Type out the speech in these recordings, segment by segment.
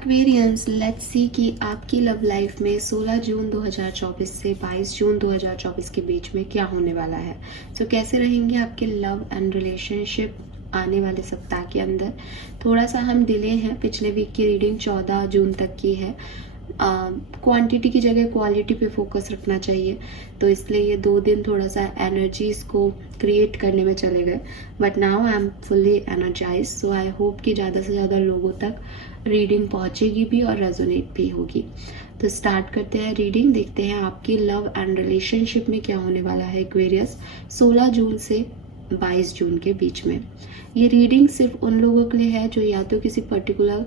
Aquarians, let's see कि आपकी love life में 16 जून 2024 से 22 जून 2024 के बीच में क्या होने वाला है। कैसे रहेंगे आपके लव एंड रिलेशनशिप आने वाले सप्ताह के अंदर। थोड़ा सा हम डिले हैं, पिछले वीक की रीडिंग 14 जून तक की है। क्वांटिटी की जगह क्वालिटी पे फोकस रखना चाहिए, तो इसलिए ये 2 दिन थोड़ा सा एनर्जीज को क्रिएट करने में चले गए। But now I am fully energise, so I hope कि ज़्यादा से ज़्यादा लोगों तक रीडिंग पहुंचेगी भी और रेजोनेट भी होगी। तो स्टार्ट करते हैं रीडिंग, देखते हैं आपकी लव एंड रिलेशनशिप में क्या होने वाला है एक्वेरियस 16 जून से 22 जून के बीच में। ये रीडिंग सिर्फ उन लोगों के लिए है जो या तो किसी पर्टिकुलर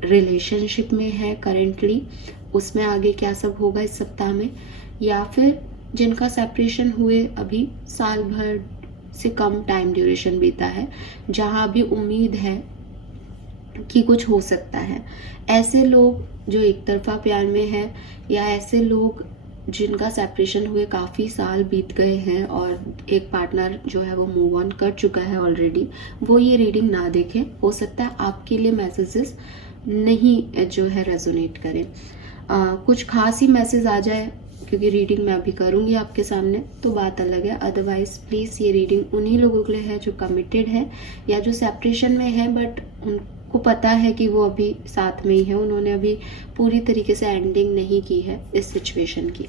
रिलेशनशिप में है करेंटली, उसमें आगे क्या सब होगा इस सप्ताह में, या फिर जिनका सेपरेशन हुए अभी साल भर से कम टाइम ड्यूरेशन बीता है, जहां अभी उम्मीद है कि कुछ हो सकता है। ऐसे लोग जो एक तरफा प्यार में है, या ऐसे लोग जिनका सेपरेशन हुए काफ़ी साल बीत गए हैं और एक पार्टनर जो है वो मूव ऑन कर चुका है ऑलरेडी, वो ये रीडिंग ना देखें। हो सकता है आपके लिए मैसेजेस नहीं जो है रेजोनेट करें। कुछ खास ही मैसेज आ जाए, क्योंकि रीडिंग मैं अभी करूँगी आपके सामने, तो बात अलग है। अदरवाइज प्लीज़ ये रीडिंग उन्हीं लोगों के लिए है जो कमिटेड है या जो सेपरेशन में है, बट उनको पता है कि वो अभी साथ में ही है, उन्होंने अभी पूरी तरीके से एंडिंग नहीं की है इस सिचुएशन की।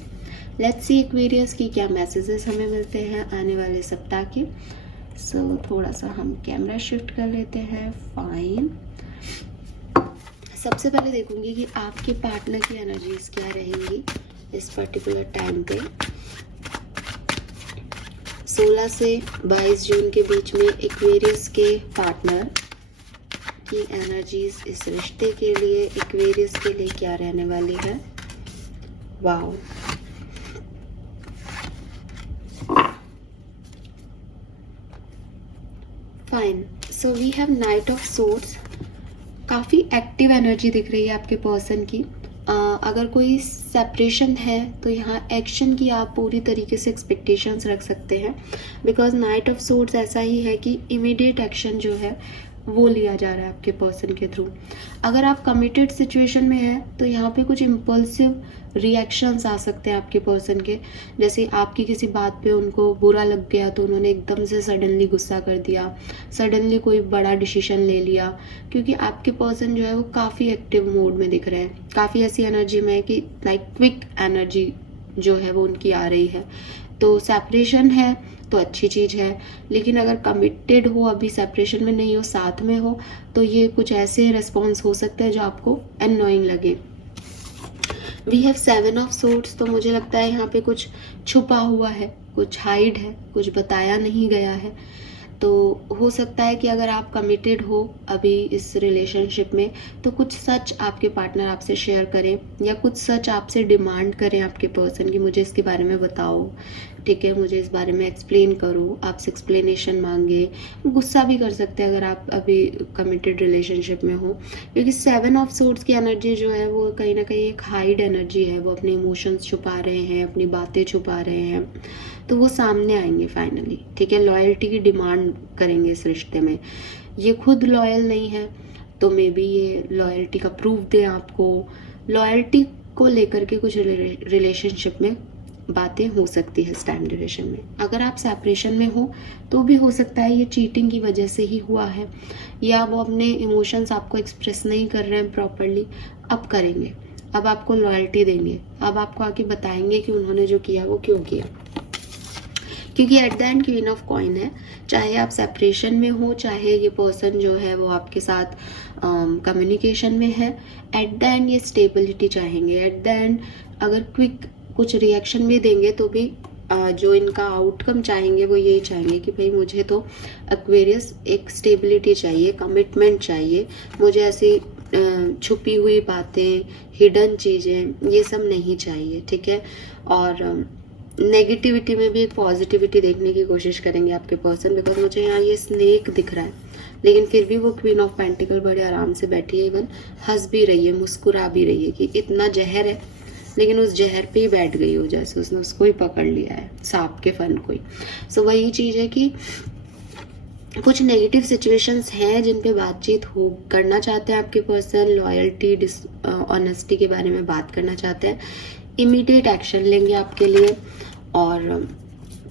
लेट्स सी एक्वेरियस की क्या मैसेजेस हमें मिलते हैं आने वाले सप्ताह के। थोड़ा सा हम कैमरा शिफ्ट कर लेते हैं। फाइन, सबसे पहले देखूंगी कि आपके पार्टनर की एनर्जीज क्या रहेंगी इस पर्टिकुलर टाइम पे 16 से 22 जून के बीच में। एक्वेरियस के पार्टनर की एनर्जीज इस रिश्ते के लिए एक्वेरियस के लिए क्या रहने वाली है। Wow, fine. So we have knight of swords. काफ़ी एक्टिव एनर्जी दिख रही है आपके पर्सन की। अगर कोई सेपरेशन है तो यहाँ एक्शन की आप पूरी तरीके से एक्सपेक्टेशंस रख सकते हैं, बिकॉज नाइट ऑफ सोर्ड्स ऐसा ही है कि इमीडिएट एक्शन जो है वो लिया जा रहा है आपके पर्सन के थ्रू। अगर आप कमिटेड सिचुएशन में हैं तो यहाँ पे कुछ इम्पल्सिव रिएक्शंस आ सकते हैं आपके पर्सन के, जैसे आपकी किसी बात पे उनको बुरा लग गया तो उन्होंने एकदम से सडनली गुस्सा कर दिया, सडनली कोई बड़ा डिसीजन ले लिया, क्योंकि आपके पर्सन जो है वो काफ़ी एक्टिव मोड में दिख रहे हैं, काफ़ी ऐसी एनर्जी में है कि लाइक क्विक एनर्जी जो है वो उनकी आ रही है। तो सेपरेशन है तो अच्छी चीज़ है, लेकिन अगर कमिटेड हो, अभी सेपरेशन में नहीं हो, साथ में हो, तो ये कुछ ऐसे रिस्पॉन्स हो सकते हैं जो आपको एनोइंग लगे। वी हैव 7 ऑफ सोर्ड्स, तो मुझे लगता है यहाँ पे कुछ छुपा हुआ है, कुछ हाइड है, कुछ बताया नहीं गया है। तो हो सकता है कि अगर आप कमिटेड हो अभी इस रिलेशनशिप में, तो कुछ सच आपके पार्टनर आपसे शेयर करें, या कुछ सच आपसे डिमांड करें आपके पर्सन की, मुझे इसके बारे में बताओ, ठीक है, मुझे इस बारे में एक्सप्लेन करो, आपसे एक्सप्लेनेशन मांगे। गुस्सा भी कर सकते हैं अगर आप अभी कमिटेड रिलेशनशिप में हो, क्योंकि 7 ऑफ सोर्ड्स की एनर्जी जो है वो कहीं ना कहीं एक हाइड एनर्जी है। वो अपने इमोशंस छुपा रहे हैं, अपनी बातें छुपा रहे हैं, तो वो सामने आएंगे फाइनली, ठीक है। लॉयल्टी की डिमांड करेंगे इस रिश्ते में। ये खुद लॉयल नहीं है तो मे बी ये लॉयल्टी का प्रूफ दें आपको। लॉयल्टी को लेकर के कुछ रिलेशनशिप में बातें हो सकती है स्टैंड ड्यूरेशन में। अगर आप सेपरेशन में हो तो भी हो सकता है ये चीटिंग की वजह से ही हुआ है, या वो अपने इमोशंस आपको एक्सप्रेस नहीं कर रहे हैं प्रॉपरली। अब करेंगे, अब आपको लॉयल्टी देंगे, अब आपको आके बताएंगे कि उन्होंने जो किया वो क्यों किया, क्योंकि at the end queen of coin है। चाहे आप सेपरेशन में हो, चाहे ये पर्सन जो है वो आपके साथ कम्युनिकेशन में है, एट द एंड ये स्टेबिलिटी चाहेंगे। एट द एंड अगर क्विक कुछ रिएक्शन भी देंगे तो भी जो इनका आउटकम चाहेंगे वो यही चाहेंगे कि भाई मुझे तो एक्वेरियस एक स्टेबिलिटी चाहिए, कमिटमेंट चाहिए, मुझे ऐसी छुपी हुई बातें, हिडन चीज़ें, ये सब नहीं चाहिए, ठीक है। और नेगेटिविटी में भी एक पॉजिटिविटी देखने की कोशिश करेंगे आपके पर्सन, बिकॉज मुझे यहाँ ये स्नेक दिख रहा है, लेकिन फिर भी वो क्वीन ऑफ पेंटिकल बड़े आराम से बैठी है, इवन हंस भी रही है, मुस्कुरा भी रही है कि इतना जहर है, लेकिन उस जहर पे ही बैठ गई हो, जैसे उसने उसको ही पकड़ लिया है, सांप के फन को ही। सो वही चीज़ है कि कुछ नेगेटिव सिचुएशंस हैं जिन पे बातचीत हो करना चाहते हैं आपके पर्सन, लॉयल्टी ऑनेस्टी के बारे में बात करना चाहते हैं, इमीडिएट एक्शन लेंगे आपके लिए और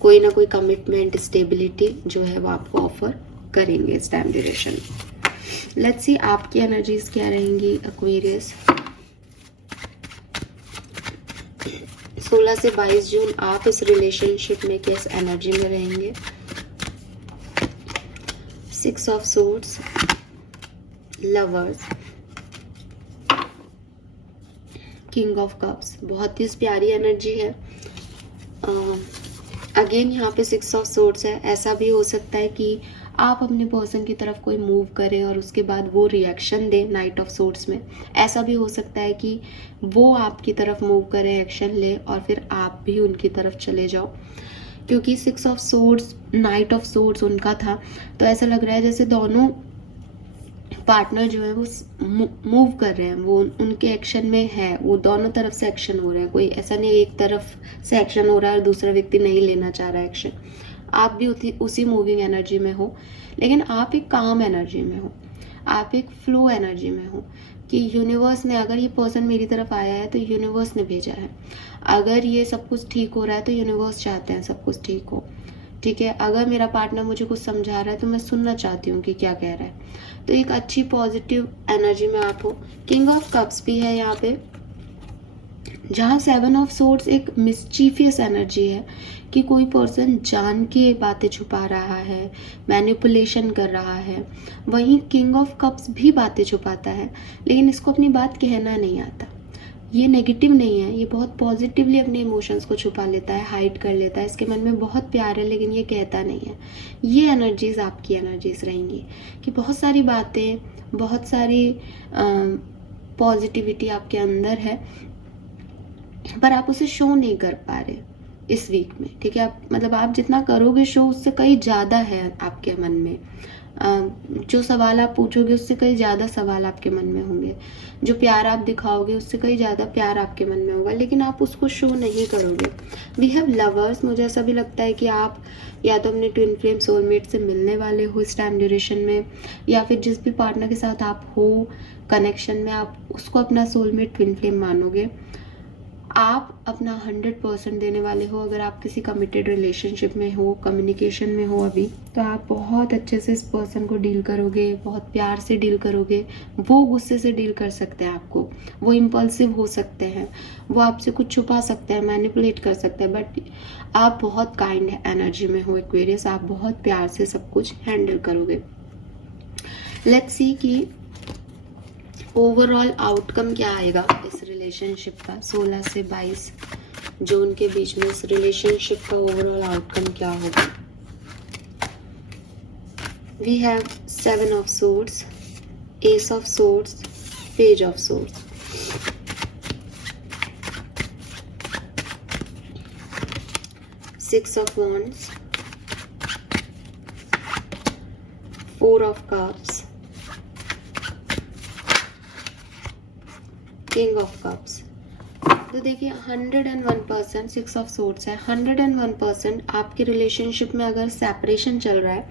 कोई ना कोई कमिटमेंट स्टेबिलिटी जो है वो आपको ऑफर करेंगे इस टाइम ड्यूरेशन में। लेट्स सी आपकी एनर्जीज क्या रहेंगी एक्वेरियस। 16 से 22 जून आप इस रिलेशनशिप में किस एनर्जी में रहेंगे। 6 of swords, lovers, king of cups, बहुत ही प्यारी एनर्जी है। अगेन यहाँ पे 6 ऑफ सोर्ड्स है। ऐसा भी हो सकता है कि आप अपने पर्सन की तरफ कोई मूव करें और उसके बाद वो reaction they night of swords में। ऐसा भी हो सकता है कि वो आपकी तरफ मूव करे, एक्शन ले और फिर आप भी उनकी तरफ चले जाओ, क्योंकि 6 of swords night of swords उनका था। तो ऐसा लग रहा है जैसे दोनों पार्टनर जो है वो मूव कर रहे हैं, वो उनके एक्शन में है, वो दोनों तरफ से एक्शन हो रहा है। कोई ऐसा नहीं एक तरफ से एक्शन हो रहा है और दूसरा व्यक्ति नहीं लेना चाह रहा है एक्शन। आप भी उसी मूविंग एनर्जी में हो, लेकिन आप एक काम एनर्जी में हो, आप एक फ्लो एनर्जी में हो कि यूनिवर्स ने, अगर ये पर्सन मेरी तरफ आया है तो यूनिवर्स ने भेजा है। अगर ये सब कुछ ठीक हो रहा है तो यूनिवर्स चाहते हैं सब कुछ ठीक हो, ठीक है। अगर मेरा पार्टनर मुझे कुछ समझा रहा है तो मैं सुनना चाहती हूँ कि क्या कह रहा है। तो एक अच्छी पॉजिटिव एनर्जी में आप हो। किंग ऑफ कप्स भी है यहाँ पे, जहाँ 7 ऑफ सोर्ड्स एक मिस्चीफियस एनर्जी है कि कोई पर्सन जान के बातें छुपा रहा है, मैनिपुलेशन कर रहा है। वहीं किंग ऑफ कप्स भी बातें छुपाता है, लेकिन इसको अपनी बात कहना नहीं आता। ये नेगेटिव नहीं है, ये बहुत पॉजिटिवली अपने इमोशंस को छुपा लेता है, हाइड कर लेता है। इसके मन में बहुत प्यार है लेकिन ये कहता नहीं है। ये एनर्जीज आपकी एनर्जीज रहेंगी कि बहुत सारी बातें, बहुत सारी पॉजिटिविटी आपके अंदर है, पर आप उसे शो नहीं कर पा रहे इस वीक में, ठीक है। आप मतलब आप जितना करोगे शो, उससे कहीं ज़्यादा है आपके मन में। जो सवाल आप पूछोगे उससे कहीं ज़्यादा सवाल आपके मन में होंगे। जो प्यार आप दिखाओगे उससे कहीं ज़्यादा प्यार आपके मन में होगा, लेकिन आप उसको शो नहीं करोगे। We have lovers. मुझे ऐसा भी लगता है कि आप या तो अपने ट्विन फ्लेम सोलमेट से मिलने वाले हो इस टाइम ड्यूरेशन में, या फिर जिस भी पार्टनर के साथ आप हो कनेक्शन में, आप उसको अपना सोलमेट ट्विन फ्लेम मानोगे। आप अपना 100% देने वाले हो। अगर आप किसी कमिटेड रिलेशनशिप में हो, कम्युनिकेशन में हो अभी, तो आप बहुत अच्छे से इस पर्सन को डील करोगे, बहुत प्यार से डील करोगे। वो गुस्से से डील कर सकते हैं आपको, वो इम्पल्सिव हो सकते हैं, वो आपसे कुछ छुपा सकते हैं, मैनिपुलेट कर सकते हैं, बट आप बहुत काइंड एनर्जी में हो एक्वेरियस। आप बहुत प्यार से सब कुछ हैंडल करोगे। लेट्स सी कि ओवरऑल आउटकम क्या आएगा इस रिलेशनशिप का 16 से 22 जून के बीच में। इस रिलेशनशिप का ओवरऑल आउटकम क्या होगा। We have 7 of swords, ace of swords, page of swords. Six of wands, 4 of cups, king of cups. तो देखिए 101% 6 ऑफ सोर्ड्स है। 101% आपके रिलेशनशिप में अगर सेपरेशन चल रहा है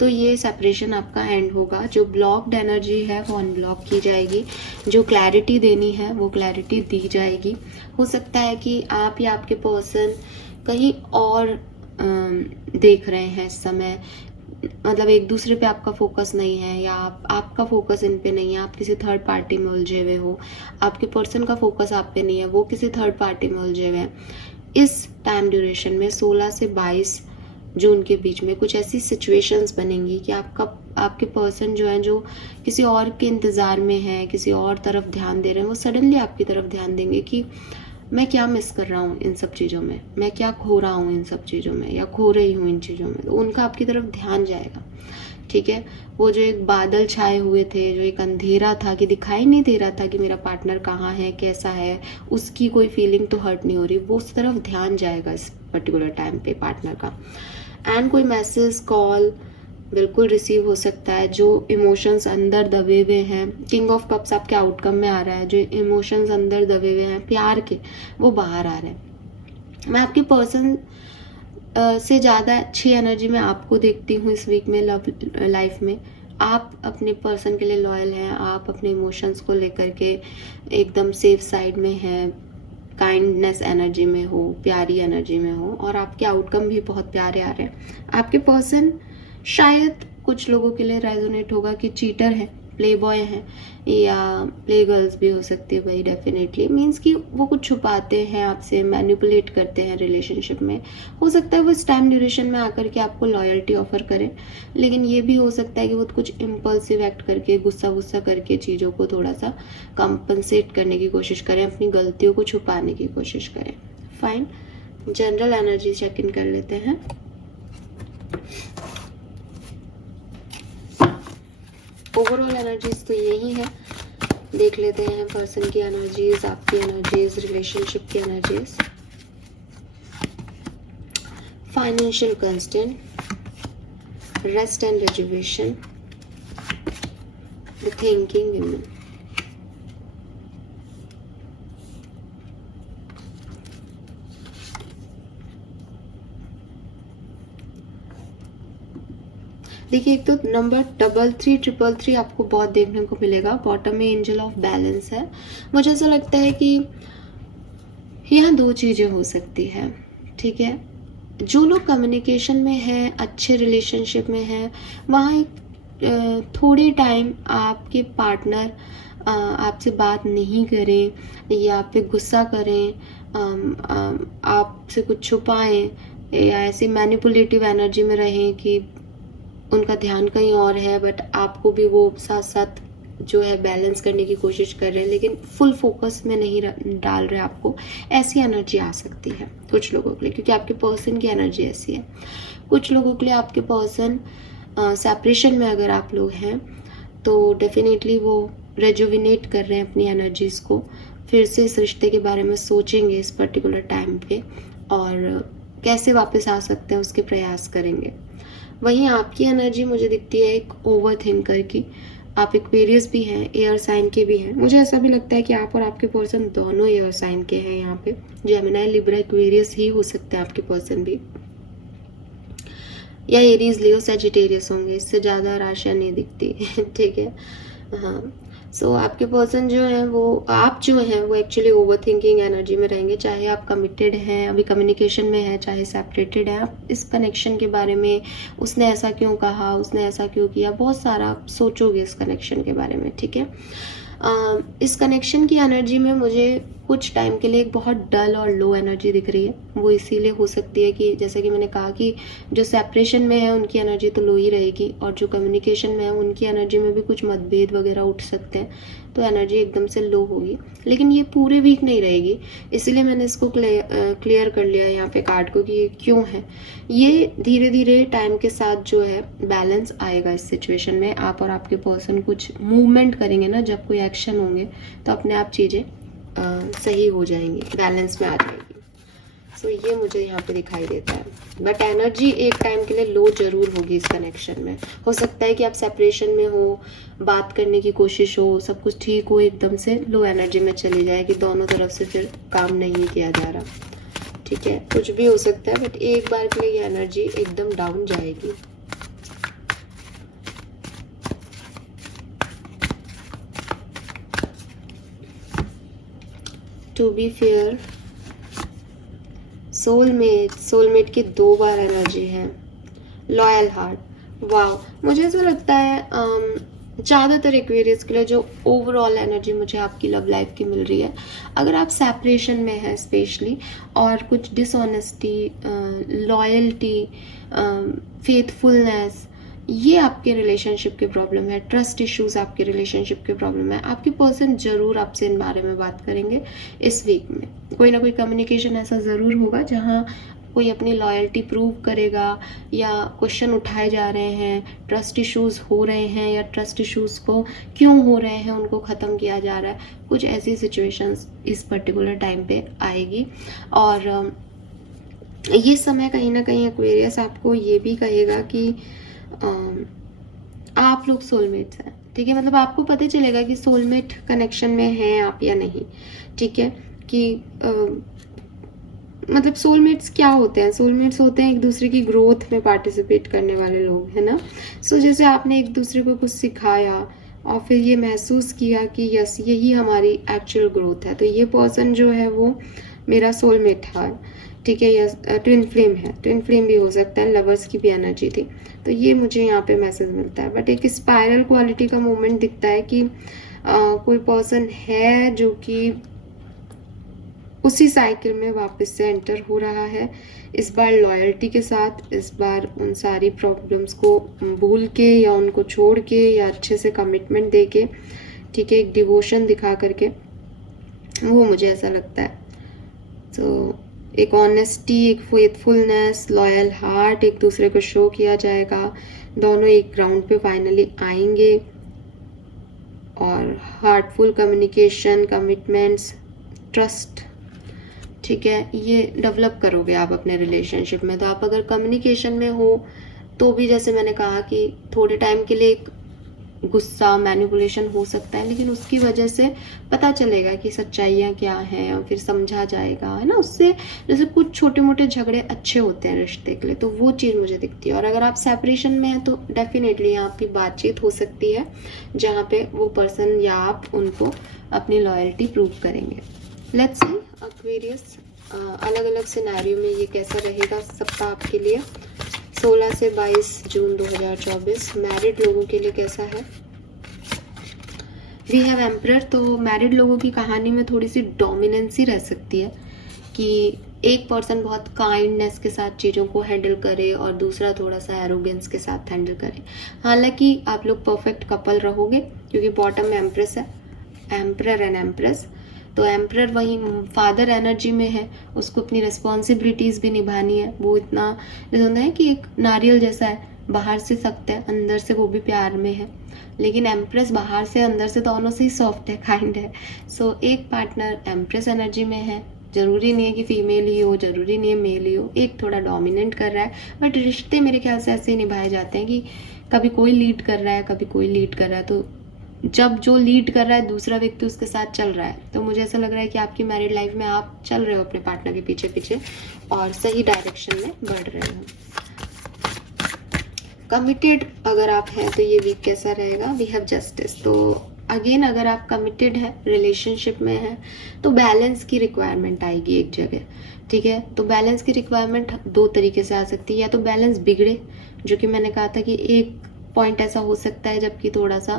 तो ये सेपरेशन आपका एंड होगा। जो ब्लॉक्ड एनर्जी है वो अनब्लॉक की जाएगी, जो क्लैरिटी देनी है वो क्लैरिटी दी जाएगी। हो सकता है कि आप या आपके पर्सन कहीं और देख रहे हैं इस समय, मतलब एक दूसरे पे आपका फोकस नहीं है, या आपका फोकस इन पे नहीं है, आप किसी थर्ड पार्टी में उलझे हुए हो। आपके पर्सन का फोकस आप पे नहीं है, वो किसी थर्ड पार्टी में उलझे हुए हैं। इस टाइम ड्यूरेशन में 16 से 22 जून के बीच में कुछ ऐसी सिचुएशंस बनेंगी कि आपके पर्सन जो है, जो किसी और के इंतज़ार में है, किसी और तरफ ध्यान दे रहे हैं, वो सडनली आपकी तरफ ध्यान देंगे कि मैं क्या मिस कर रहा हूँ इन सब चीज़ों में, मैं क्या खो रहा हूँ इन सब चीज़ों में, या खो रही हूँ इन चीज़ों में। तो उनका आपकी तरफ ध्यान जाएगा, ठीक है। वो जो एक बादल छाए हुए थे, जो एक अंधेरा था कि दिखाई नहीं दे रहा था कि मेरा पार्टनर कहाँ है, कैसा है, उसकी कोई फीलिंग तो हर्ट नहीं हो रही, वो उस तरफ ध्यान जाएगा इस पर्टिकुलर टाइम पे पार्टनर का। एंड कोई मैसेज, कॉल बिल्कुल रिसीव हो सकता है। जो इमोशंस अंदर दबे हुए हैं, किंग ऑफ कप्स आपके आउटकम में आ रहा है, जो इमोशंस अंदर दबे हुए हैं प्यार के, वो बाहर आ रहे हैं। मैं आपके पर्सन से ज़्यादा अच्छी एनर्जी मैं आपको देखती हूँ इस वीक में लव लाइफ में। आप अपने पर्सन के लिए लॉयल हैं, आप अपने इमोशंस को लेकर के एकदम सेफ साइड में हैं, काइंडनेस एनर्जी में हो, प्यारी एनर्जी में हो, और आपके आउटकम भी बहुत प्यारे आ रहे हैं। आपके पर्सन शायद कुछ लोगों के लिए रेजोनेट होगा कि चीटर है, प्ले बॉय है, या प्ले गर्ल्स भी हो सकती है भाई, डेफिनेटली मीन्स कि वो कुछ छुपाते हैं आपसे, मैनिपुलेट करते हैं रिलेशनशिप में। हो सकता है वो इस टाइम ड्यूरेशन में आकर के आपको लॉयल्टी ऑफर करें, लेकिन ये भी हो सकता है कि वो कुछ इम्पल्सिव एक्ट करके, गुस्सा गुस्सा करके चीज़ों को थोड़ा सा कंपनसेट करने की कोशिश करें, अपनी गलतियों को छुपाने की कोशिश करें। Fine, general energy check in कर लेते हैं। ओवरऑल एनर्जीज तो यही है, देख लेते हैं पर्सन की एनर्जीज, आपकी एनर्जीज, रिलेशनशिप की energies. Financial constant, rest and reservation, the thinking women. देखिए, एक तो नंबर 3333 आपको बहुत देखने को मिलेगा। बॉटम में एंजल ऑफ बैलेंस है। मुझे ऐसा लगता है कि यहाँ दो चीज़ें हो सकती है, ठीक है। जो लोग कम्युनिकेशन में हैं, अच्छे रिलेशनशिप में हैं, वहाँ एक थोड़े टाइम आपके पार्टनर आपसे बात नहीं करें या आप पे गुस्सा करें, आपसे कुछ छुपाएं, या ऐसी मैनिपुलेटिव एनर्जी में रहें कि उनका ध्यान कहीं और है, बट आपको भी वो साथ साथ जो है बैलेंस करने की कोशिश कर रहे हैं, लेकिन फुल फोकस में नहीं डाल रहे आपको। ऐसी एनर्जी आ सकती है कुछ लोगों के लिए, क्योंकि आपके पर्सन की एनर्जी ऐसी है। कुछ लोगों के लिए आपके पर्सन सेपरेशन में अगर आप लोग हैं तो डेफिनेटली वो रेजुविनेट कर रहे हैं अपनी एनर्जीज को, फिर से इस रिश्ते के बारे में सोचेंगे इस पर्टिकुलर टाइम पे, और कैसे वापस आ सकते हैं उसके प्रयास करेंगे। वहीं आपकी एनर्जी मुझे दिखती है एक ओवर थिंकर की। आप एक्वेरियस भी हैं, एयर साइन के भी हैं। मुझे ऐसा भी लगता है कि आप और आपके पर्सन दोनों एयर साइन के हैं। यहाँ पे जेमिनी, लिब्रा, एक्वेरियस ही हो सकते हैं आपके पर्सन भी, या एरीज, लियो, सजिटेरियस होंगे। इससे ज़्यादा राशियाँ नहीं दिखती ठीक है। हाँ, सो आपके पर्सन जो हैं वो, आप जो हैं वो एक्चुअली ओवर थिंकिंग एनर्जी में रहेंगे। चाहे आप कमिटेड हैं, अभी कम्युनिकेशन में हैं, चाहे सेपरेटेड हैं, आप इस कनेक्शन के बारे में, उसने ऐसा क्यों कहा, उसने ऐसा क्यों किया, बहुत सारा आप सोचोगे इस कनेक्शन के बारे में, ठीक है। इस कनेक्शन की एनर्जी में मुझे कुछ टाइम के लिए एक बहुत डल और लो एनर्जी दिख रही है। वो इसीलिए हो सकती है कि जैसे कि मैंने कहा कि जो सेपरेशन में है उनकी एनर्जी तो लो ही रहेगी, और जो कम्युनिकेशन में है उनकी एनर्जी में भी कुछ मतभेद वगैरह उठ सकते हैं, तो एनर्जी एकदम से लो होगी। लेकिन ये पूरे वीक नहीं रहेगी, इसीलिए मैंने इसको क्लियर कर लिया यहाँ पे कार्ड को कि ये क्यों है। ये धीरे धीरे टाइम के साथ जो है बैलेंस आएगा इस सिचुएशन में। आप और आपके पर्सन कुछ मूवमेंट करेंगे ना, जब कोई एक्शन होंगे तो अपने आप चीज़ें सही हो जाएंगी, बैलेंस में आ जाएगी। सो ये मुझे यहाँ पे दिखाई देता है, बट एनर्जी एक टाइम के लिए लो जरूर होगी इस कनेक्शन में। हो सकता है कि आप सेपरेशन में हो, बात करने की कोशिश हो, सब कुछ ठीक हो, एकदम से लो एनर्जी में चली जाए कि दोनों तरफ से फिर काम नहीं किया जा रहा, ठीक है। कुछ भी हो सकता है, बट एक बार के लिए ये एनर्जी एकदम डाउन जाएगी। टू बी फेयर, सोलमेट की 2 बार एनर्जी है। लॉयल हार्ट, वाह, मुझे ऐसा लगता है ज़्यादातर एक्वेरियस के लिए जो ओवरऑल एनर्जी मुझे आपकी लव लाइफ की मिल रही है, अगर आप सेपरेशन में हैं स्पेशली, और कुछ डिसऑनेस्टी, लॉयल्टी, फेथफुलनेस, ये आपके रिलेशनशिप की प्रॉब्लम है, ट्रस्ट इश्यूज आपके रिलेशनशिप की प्रॉब्लम है, आपके पर्सन जरूर आपसे इन बारे में बात करेंगे इस वीक में। कोई ना कोई कम्युनिकेशन ऐसा ज़रूर होगा जहाँ कोई अपनी लॉयल्टी प्रूव करेगा, या क्वेश्चन उठाए जा रहे हैं, ट्रस्ट इश्यूज हो रहे हैं, या ट्रस्ट इश्यूज को क्यों हो रहे हैं उनको ख़त्म किया जा रहा है। कुछ ऐसी सिचुएशंस इस पर्टिकुलर टाइम पे आएगी, और ये समय कहीं ना कहीं एक्वेरियस आपको ये भी कहेगा कि आप लोग सोलमेट्स हैं, ठीक है। मतलब आपको पता चलेगा कि सोलमेट कनेक्शन में हैं आप या नहीं, ठीक है। कि मतलब सोलमेट्स क्या होते हैं? सोलमेट्स होते हैं एक दूसरे की ग्रोथ में पार्टिसिपेट करने वाले लोग, है ना? सो जैसे आपने एक दूसरे को कुछ सिखाया और फिर ये महसूस किया कि यस यही हमारी एक्चुअल ग्रोथ है, तो ये पर्सन जो है वो मेरा सोलमेट है, ठीक है? यस, ट्विन फ्लेम है, ट्विन फ्लेम भी हो सकता है, लवर्स की भी एनर्जी थी, तो ये मुझे यहाँ पे मैसेज मिलता है। बट एक स्पाइरल क्वालिटी का मोमेंट दिखता है कि कोई पर्सन है जो कि उसी साइकिल में वापस से एंटर हो रहा है, इस बार लॉयल्टी के साथ, इस बार उन सारी प्रॉब्लम्स को भूल के या उनको छोड़ के या अच्छे से कमिटमेंट दे के, ठीक है, एक डिवोशन दिखा करके, वो मुझे ऐसा लगता है। तो एक ऑनेस्टी, एक फेथफुलनेस, लॉयल हार्ट एक दूसरे को शो किया जाएगा, दोनों एक ग्राउंड पे फाइनली आएंगे और हार्टफुल कम्युनिकेशन, कमिटमेंट्स, ट्रस्ट, ठीक है, ये डेवलप करोगे आप अपने रिलेशनशिप में। तो आप अगर कम्युनिकेशन में हो तो भी जैसे मैंने कहा कि थोड़े टाइम के लिए एक गुस्सा, मैनिपुलेशन हो सकता है, लेकिन उसकी वजह से पता चलेगा कि सच्चाइयाँ क्या हैं और फिर समझा जाएगा, है ना? उससे जैसे कुछ छोटे मोटे झगड़े अच्छे होते हैं रिश्ते के लिए, तो वो चीज़ मुझे दिखती है। और अगर आप सेपरेशन में हैं तो डेफिनेटली यहाँ आपकी बातचीत हो सकती है जहाँ पे वो पर्सन या आप उनको अपनी लॉयल्टी प्रूव करेंगे। लेट्स सी एक्वेरियस, अलग अलग सिनेरियो में ये कैसा रहेगा सप्ताह आपके लिए 16 से 22 जून 2024 मैरिड लोगों के लिए कैसा है। वी हैव एम्परर, तो मैरिड लोगों की कहानी में थोड़ी सी डोमिनेंसी रह सकती है कि एक पर्सन बहुत काइंडनेस के साथ चीज़ों को हैंडल करे और दूसरा थोड़ा सा एरोगेंस के साथ हैंडल करे। हालांकि आप लोग परफेक्ट कपल रहोगे क्योंकि बॉटम में एम्प्रेस है, एम्परर एंड एम्प्रेस। तो एम्परर वही फादर एनर्जी में है, उसको अपनी रिस्पॉन्सिबिलिटीज़ भी निभानी है। वो इतना जैसे होता है कि एक नारियल जैसा है, बाहर से सख्त है, अंदर से वो भी प्यार में है। लेकिन एम्प्रेस बाहर से अंदर से दोनों से ही सॉफ्ट है, काइंड है। सो एक पार्टनर एम्प्रेस एनर्जी में है, जरूरी नहीं है कि फीमेल ही हो, जरूरी नहीं है मेल ही हो, एक थोड़ा डोमिनेंट कर रहा है। बट रिश्ते मेरे ख्याल से ऐसे ही निभाए जाते हैं कि कभी कोई लीड कर रहा है, कभी कोई लीड कर रहा है। तो जब जो लीड कर रहा है दूसरा व्यक्ति उसके साथ चल रहा है, तो मुझे ऐसा लग रहा है कि आपकी मैरिड लाइफ में आप चल रहे हो अपने पार्टनर के पीछे पीछे और सही डायरेक्शन में बढ़ रहे हो। कमिटेड अगर आप हैं तो ये वीक कैसा रहेगा? We have justice. तो अगेन अगर आप कमिटेड है, रिलेशनशिप में है, तो बैलेंस की रिक्वायरमेंट आएगी एक जगह, ठीक है? तो बैलेंस की रिक्वायरमेंट दो तरीके से आ सकती है, या तो बैलेंस बिगड़े, जो कि मैंने कहा था कि एक पॉइंट ऐसा हो सकता है जबकि थोड़ा सा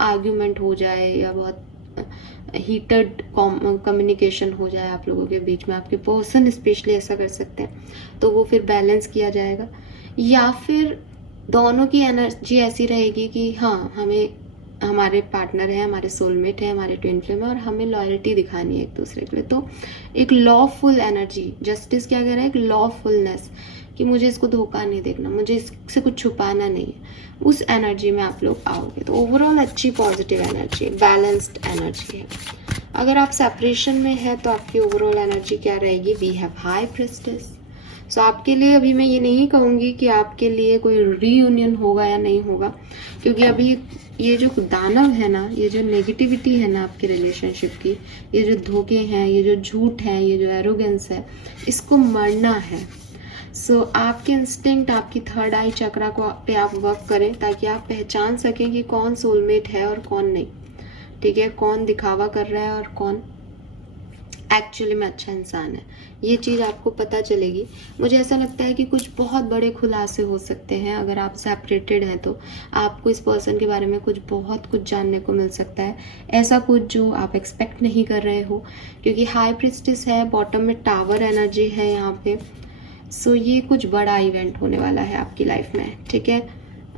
आर्ग्यूमेंट हो जाए या बहुत हीटेड कम्युनिकेशन हो जाए आप लोगों के बीच में, आपके पर्सन स्पेशली ऐसा कर सकते हैं, तो वो फिर बैलेंस किया जाएगा। या फिर दोनों की एनर्जी ऐसी रहेगी कि हाँ, हमें हमारे पार्टनर है, हमारे सोलमेट है, हमारे ट्विन फ्लेम है और हमें लॉयल्टी दिखानी है एक दूसरे के लिए। तो एक लॉफुल एनर्जी, जस्टिस क्या कह रहा है? एक लॉफुलनेस कि मुझे इसको धोखा नहीं देखना, मुझे इससे कुछ छुपाना नहीं है, उस एनर्जी में आप लोग आओगे। तो ओवरऑल अच्छी पॉजिटिव एनर्जी, बैलेंस्ड एनर्जी है। अगर आप सेपरेशन में है तो आपकी ओवरऑल एनर्जी क्या रहेगी? We have high priestess. So आपके लिए अभी मैं ये नहीं कहूँगी कि आपके लिए कोई रीयूनियन होगा या नहीं होगा, क्योंकि अभी ये जो दानव है ना, ये जो नेगेटिविटी है ना आपके रिलेशनशिप की, ये जो धोखे हैं, ये जो झूठ है, ये जो एरोगेंस है, इसको मरना है। सो आपके इंस्टिंक्ट, आपकी थर्ड आई चक्रा को पे आप वर्क करें ताकि आप पहचान सकें कि कौन सोलमेट है और कौन नहीं, ठीक है? कौन दिखावा कर रहा है और कौन एक्चुअली में अच्छा इंसान है, ये चीज़ आपको पता चलेगी। मुझे ऐसा लगता है कि कुछ बहुत बड़े खुलासे हो सकते हैं अगर आप सेपरेटेड हैं, तो आपको इस पर्सन के बारे में बहुत कुछ जानने को मिल सकता है, ऐसा कुछ जो आप एक्सपेक्ट नहीं कर रहे हो, क्योंकि हाई प्रिस्टिस है, बॉटम में टावर एनर्जी है यहाँ पे। सो ये कुछ बड़ा इवेंट होने वाला है आपकी लाइफ में, ठीक है?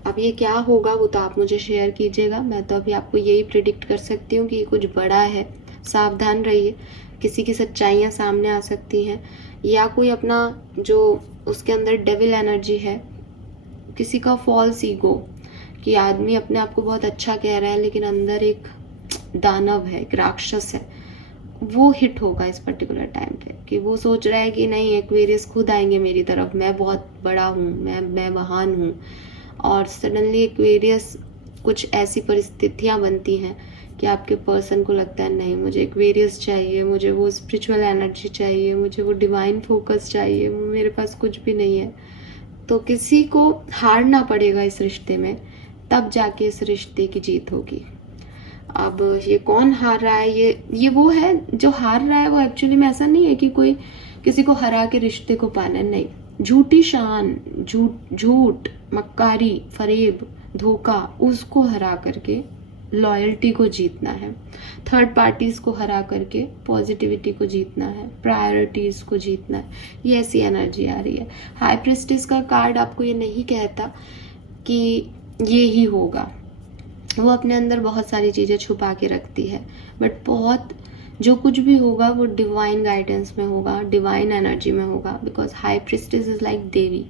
अब ये क्या होगा वो तो आप मुझे शेयर कीजिएगा, मैं तो अभी आपको यही प्रिडिक्ट कर सकती हूँ कि ये कुछ बड़ा है, सावधान रहिए। किसी की सच्चाइयाँ सामने आ सकती हैं, या कोई अपना जो उसके अंदर डेविल एनर्जी है, किसी का फॉल्स ईगो, कि आदमी अपने आप को बहुत अच्छा कह रहा है लेकिन अंदर एक दानव है, एक राक्षस है, वो हिट होगा इस पर्टिकुलर टाइम पे, कि वो सोच रहा है कि नहीं, एक्वेरियस खुद आएंगे मेरी तरफ, मैं बहुत बड़ा हूँ, मैं महान हूँ। और सडनली एक्वेरियस कुछ ऐसी परिस्थितियाँ बनती हैं कि आपके पर्सन को लगता है नहीं मुझे एक्वेरियस चाहिए, मुझे वो स्पिरिचुअल एनर्जी चाहिए, मुझे वो डिवाइन फोकस चाहिए, मेरे पास कुछ भी नहीं है, तो किसी को हारना पड़ेगा इस रिश्ते में, तब जाके इस रिश्ते की जीत होगी। अब ये कौन हार रहा है, ये वो है जो हार रहा है, वो एक्चुअली में ऐसा नहीं है कि कोई किसी को हरा के रिश्ते को पाना, नहीं। झूठी शान, झूठ, मक्कारी, फरेब, धोखा, उसको हरा करके लॉयल्टी को जीतना है, थर्ड पार्टीज को हरा करके पॉजिटिविटी को जीतना है, प्रायोरिटीज को जीतना है, ये ऐसी एनर्जी आ रही है। हाई प्रेस्टिस का कार्ड आपको ये नहीं कहता कि ये ही होगा, वो अपने अंदर बहुत सारी चीज़ें छुपा के रखती है, बट बहुत जो कुछ भी होगा वो डिवाइन गाइडेंस में होगा, डिवाइन एनर्जी में होगा, because high priestess is like देवी,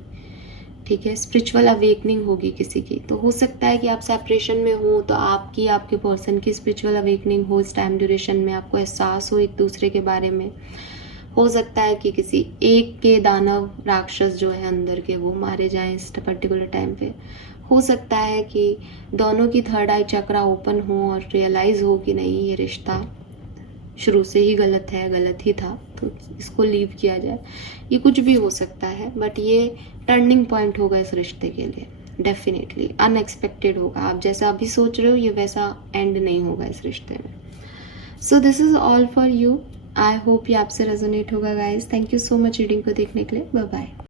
ठीक है। स्पिरिचुअल अवेकनिंग होगी किसी की, तो हो सकता है कि आप सेपरेशन में हो तो आपकी आपके पर्सन की स्पिरिचुअल अवेकनिंग हो इस टाइम ड्यूरेशन में, आपको एहसास हो एक दूसरे के बारे में। हो सकता है कि किसी एक के दानव राक्षस जो है अंदर के वो मारे जाएं इस पर्टिकुलर टाइम पे। हो सकता है कि दोनों की थर्ड आई चक्रा ओपन हो और रियलाइज हो कि नहीं ये रिश्ता शुरू से ही गलत है, गलत ही था, तो इसको लीव किया जाए। ये कुछ भी हो सकता है, बट ये टर्निंग पॉइंट होगा इस रिश्ते के लिए, डेफिनेटली अनएक्सपेक्टेड होगा। आप जैसा अभी सोच रहे हो ये वैसा एंड नहीं होगा इस रिश्ते में। So this is all for you. I hope ये आपसे रेजोनेट होगा guys. Thank you so much reading को देखने के लिए। Bye bye.